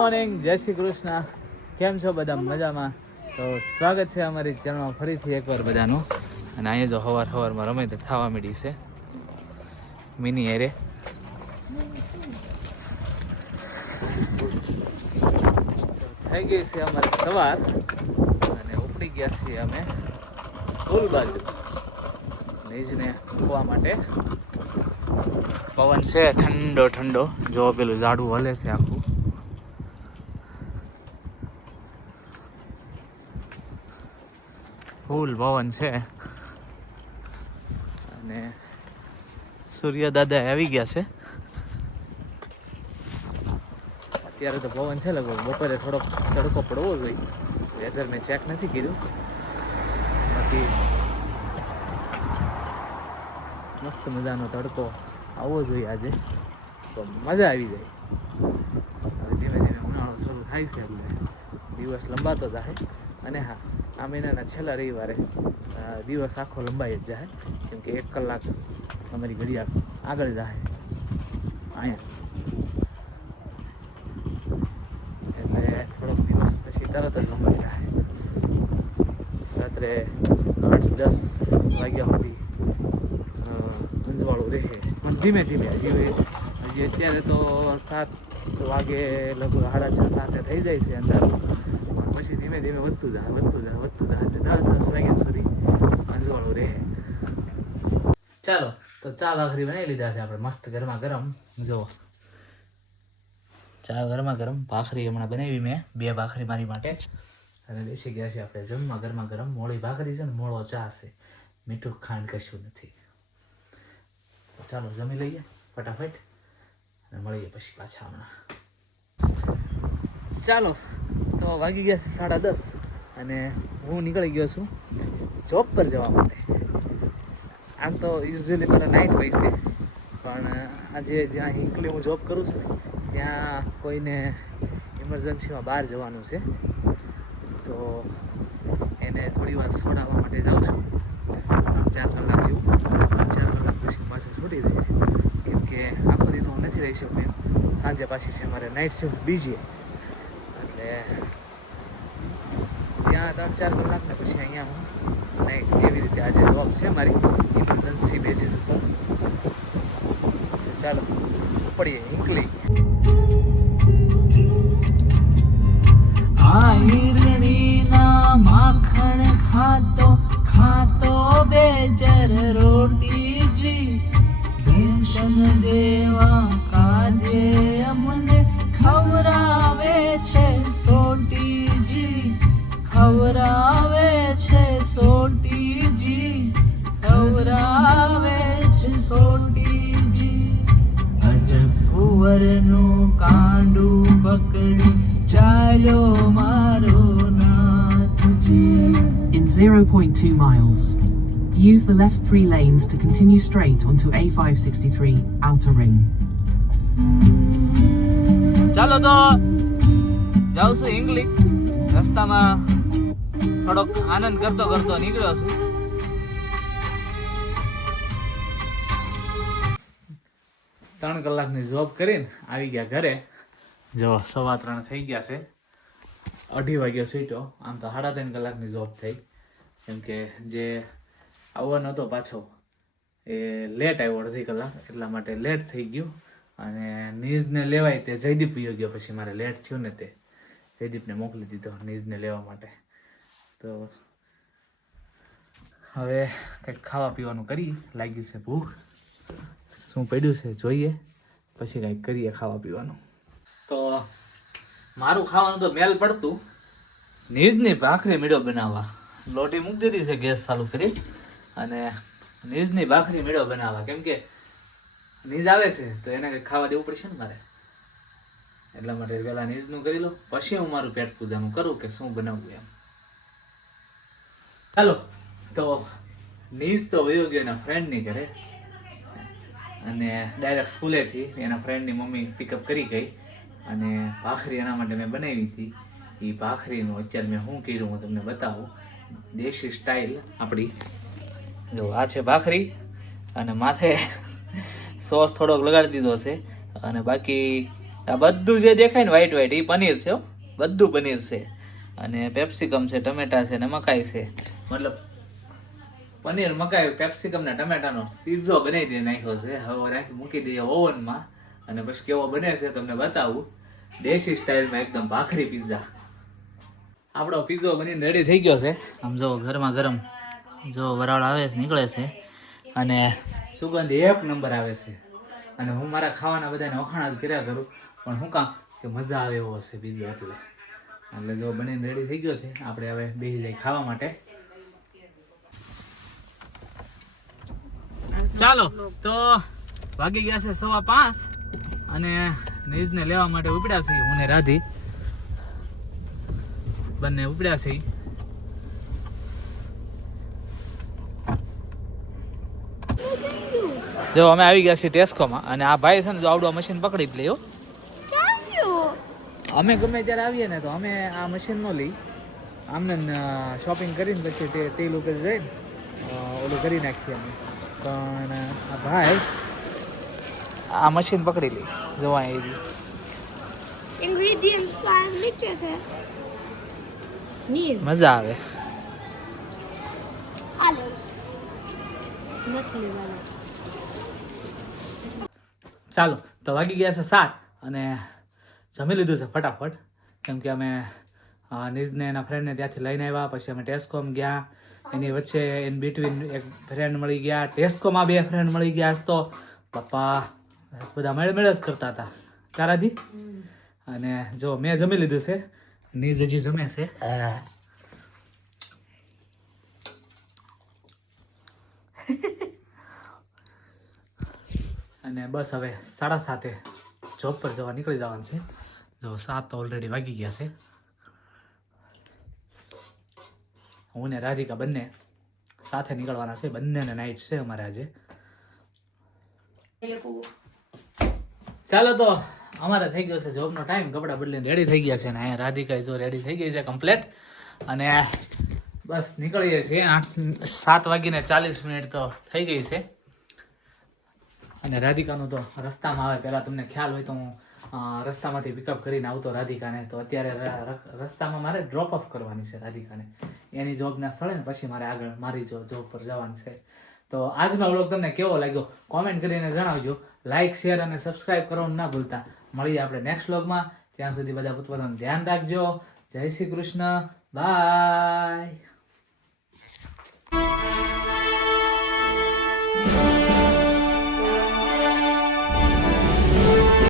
Morning, જય શ્રી કૃષ્ણ. કેમ છો બધા? મજામાં? તો સ્વાગત છે અમારી ચેનલમાં ફરીથી એકવાર બધાનું. અને અહીંયા જો સવારમાં રમે તો થવા માંડી છે મિની એરે. થઈ ગઈ છે અમારે સવાર અને ઉપડી ગયા છીએ અમે સ્કૂલ બાજુ નીજને મૂકવા માટે. પવન છે ઠંડો ઠંડો, જો પેલું ઝાડવું હલે છે આખું. ફૂલ પવન છે અને સૂર્ય દાદા આવી ગયા છે. અત્યારે તો પવન છે, લગભગ બપોરે થોડોક તડકો પડવો જોઈએ. વેધર મેં ચેક નથી કીધું, બાકી મસ્ત મજાનો તડકો આવવો જોઈએ આજે, તો મજા આવી જાય. હવે ધીમે ધીમે ઉનાળો શરૂ થાય છે એટલે દિવસ લંબાતો જાય. અને હા, આ મહિનાના છેલ્લા રવિવારે દિવસ આખો લંબાઈ જ જાય, કેમ કે 1 કલાક અમારી ઘડિયાળ આગળ જાય અહીંયા, એટલે થોડોક દિવસ પછી તરત જ લંબાઈ જાય. રાત્રે 8-10 વાગ્યા સુધી અંજવાળું રહે, પણ ધીમે ધીમે હજી અત્યારે તો 7 વાગે લગભગ 6:30-7 થઈ જાય છે અંધારું, પણ પછી ધીમે ધીમે વધતું જાય એટલે 10 વાગ્યા સુધી અંજવાળું રહે. ચાલો, તો ચા ભાખરી બનાવી લીધા છે આપણે મસ્ત ગરમા ગરમ. જુઓ, ચા ગરમા ગરમ, ભાખરી હમણાં બનાવી મેં 2 ભાખરી મારી માટે, અને બેસી ગયા છે આપણે જમવા. ગરમા ગરમ મોળી ભાખરી છે ને મોળો ચા છે, મીઠું ખાંડ કશું નથી. ચાલો જમી લઈએ ફટાફટ અને મળીએ પછી પાછા હમણાં. ચાલો, તો વાગી ગયા છે 10:30 અને હું નીકળી ગયો છું જોબ પર જવા માટે. આમ તો યુઝ્યુઅલી મારા નાઇટ હોય છે, પણ આજે જ્યાં હિંકલી હું જોબ કરું છું ને ત્યાં કોઈને ઇમરજન્સીમાં બહાર જવાનું છે, તો એને થોડી વાર છોડાવવા માટે જાઉં છું. 4 કલાક જેવું, 4 કલાક પછી પાછું છોડી દઈશ, કેમ કે આખો દી તો હું નથી રહી શકું એમ. સાંજે પાછી છે મારે નાઇટ શિફ્ટ બીજી, એટલે ત્યાં 3-4 કલાક ને પછી અહીંયા હું નાઇટ, એવી રીતે આજે જોબ છે મારી ઇમરજન્સી બેઝિસ ઉપર. ચાલો પડીએ હિંકલી. આ હિરણીના માખણ ખાતો ખાતો બેજર રોટીજી, ભેષણ દેવા કાજે અમને ખવરાવે છે સોટીજી, ખવરાવે છે સોટીજી, ખવરાવે છે સોટીજી. અજબ કુંવરનું કાંડું પકડી ચાલ્યો મારો Nathji. In 0.2 miles, use the left 3 lanes to continue straight onto A563 Outer Ring. ચાલો તો જાઉં છું હિંગલી. રસ્તામાં થોડોક આનંદ કરતો કરતો નીકળ્યો છું. 3 કલાકની જોબ કરીને આવી ગયા ઘરે. જો 3:15 થઈ ગયા છે, 2:30 વાગ્યા છૂટ્યો. આમ તો 3.5 કલાકની જોબ થઈ, કેમ કે જે આવવાનો હતો પાછો એ લેટ આવ્યો, 1.5 કલાક, એટલા માટે લેટ થઈ ગયું. અને નીઝને લેવાય તે જયદીપ વયો ગયો, પછી મારે લેટ થયું ને તે જયદીપને મોકલી દીધો નીઝને લેવા માટે. તો હવે કંઈક ખાવા પીવાનું કરી, લાગી છે ભૂખ. શું પડ્યું છે જોઈએ, પછી કંઈક કરીએ ખાવા પીવાનું. તો મારું ખાવાનું તો મેલ પડતું, નીઝની ભાખરી મીડો બનાવવા. લોટી મૂકી દીધી છે ગેસ ચાલુ કરી, અને નીઝની ભાખરી મીડો બનાવવા, કેમ કે નીઝ આવે છે તો એને કંઈક ખાવા દેવું પડશે ને મારે, એટલા માટે પહેલાં નીઝનું કરી લો, પછી હું મારું પેટ પૂજાનું કરું કે શું બનાવવું એમ. ચાલો, તો નીઝ તો વયો ગયો એના ફ્રેન્ડની ઘરે, અને ડાયરેક્ટ સ્કૂલેથી એના ફ્રેન્ડની મમ્મી પિકઅપ કરી ગઈ. અને ભાખરી એના માટે મેં બનાવી હતી. એ ભાખરીનું અત્યારે મેં શું કર્યું હું તમને બતાવું, દેશી સ્ટાઇલ આપણી. જો આ છે ભાખરી, અને માથે સોસ થોડોક લગાડી દીધો છે, અને બાકી આ બધું જે દેખાય ને વ્હાઈટ વ્હાઈટ એ પનીર છે હો. બધું પનીર છે અને પેપ્સિકમ છે, ટમેટા છે ને મકાઈ છે. મતલબ પનીર, મકાઈ, પેપ્સિકમ ને ટમેટાનો પિઝ્ઝો બનાવી દે નાખ્યો છે. હવે રાખી મૂકી દઈએ ઓવનમાં અને પછી કેવો બને છે તમને બતાવું. દેશી સ્ટાઇલમાં એકદમ ભાખરી પિઝા. આપણો પિઝ્ઝો બનીને રેડી થઈ ગયો છે. આમ જો ગરમા ગરમ જો વરાળ આવે છે, નીકળે છે અને સુગંધ એક નંબર આવે છે. અને હું મારા ખાવાના બધાને વખાણ જ કર્યા કરું, પણ શું કામ કે મજા આવે એવો હશે પિઝ્ઝો એટલે જો બનીને રેડી થઈ ગયો છે. આપણે હવે બેસી જઈએ ખાવા માટે. ચાલો તો વાગી ગયા છે 5:15 અને નીજને લેવા માટે ઉપડ્યા છે. હું ને રાધી બંને ઉપડ્યા છે. જો અમે આવી ગયા છીએ ટેસ્કોમાં અને આ ભાઈ છે ને જો આવડું મશીન પકડી જ લે હો. અમે ગમે ત્યારે આવીએ ને તો અમે આ મશીન નો લઈ, આમને શોપિંગ કરીને પછી તેલ ઉપર જઈને ઓલું કરી નાખીએ અમે. પણ આ ભાઈ આ મશીન પકડી લે. જોવા આવી ingredients તો આ લીધે છે નીઝ મજા આવે. આલસ નથી લેવાના. ચાલો તો વાગી ગયા છે 7 અને જમી લીધું છે ફટાફટ, કેમ કે અમે નીઝને એના ફ્રેન્ડને ત્યાંથી લઈને આવ્યા. પછી અમે ટેસ્કોમ ગયા, એની વચ્ચે ઇન બિટવીન એક ફ્રેન્ડ મળી ગયા, ટેસ્કોમાં 2 ફ્રેન્ડ મળી ગયા. તો પપ્પા બધા મેળ જ કરતા હતા તારાથી. અને જો મેં જમી લીધું છે, નીઝ હજી જમે છે. અને બસ હવે 7:30 જોબ પર જવા નીકળી જવાનું છે. જો 7 તો ઓલરેડી વાગી ગયા છે. હું ને રાધિકા બંને સાથે નીકળવાના છે. બંનેને નાઈટ છે અમારે આજે. ચાલો તો અમારે થઈ ગયો છે જોબનો ટાઈમ. કપડાં બદલીને રેડી થઈ ગયા છે ને અહીંયા રાધિકા જો રેડી થઈ ગઈ છે કમ્પ્લેટ. અને બસ નીકળીએ છીએ. 7:40 તો થઈ ગઈ છે. અને રાધિકાનું તો રસ્તામાં આવે પહેલાં તમને ખ્યાલ હોય તો હું રસ્તામાંથી પિકઅપ કરીને આવતો રાધિકાને. તો અત્યારે રસ્તામાં મારે ડ્રોપ ઓફ કરવાની છે રાધિકાને એની જોબના સ્થળે, ને પછી મારે આગળ મારી જોબ પર જવાનું છે. તો આજનો વ્લોગ તમને કેવો લાગ્યો કોમેન્ટ કરીને જણાવજો. લાઇક, શેર અને સબસ્ક્રાઇબ કરવાનું ના ભૂલતા. મળીએ આપણે નેક્સ્ટ વ્લોગમાં. ત્યાં સુધી બધા પોતાનું ધ્યાન રાખજો. જય શ્રી કૃષ્ણ. બાય.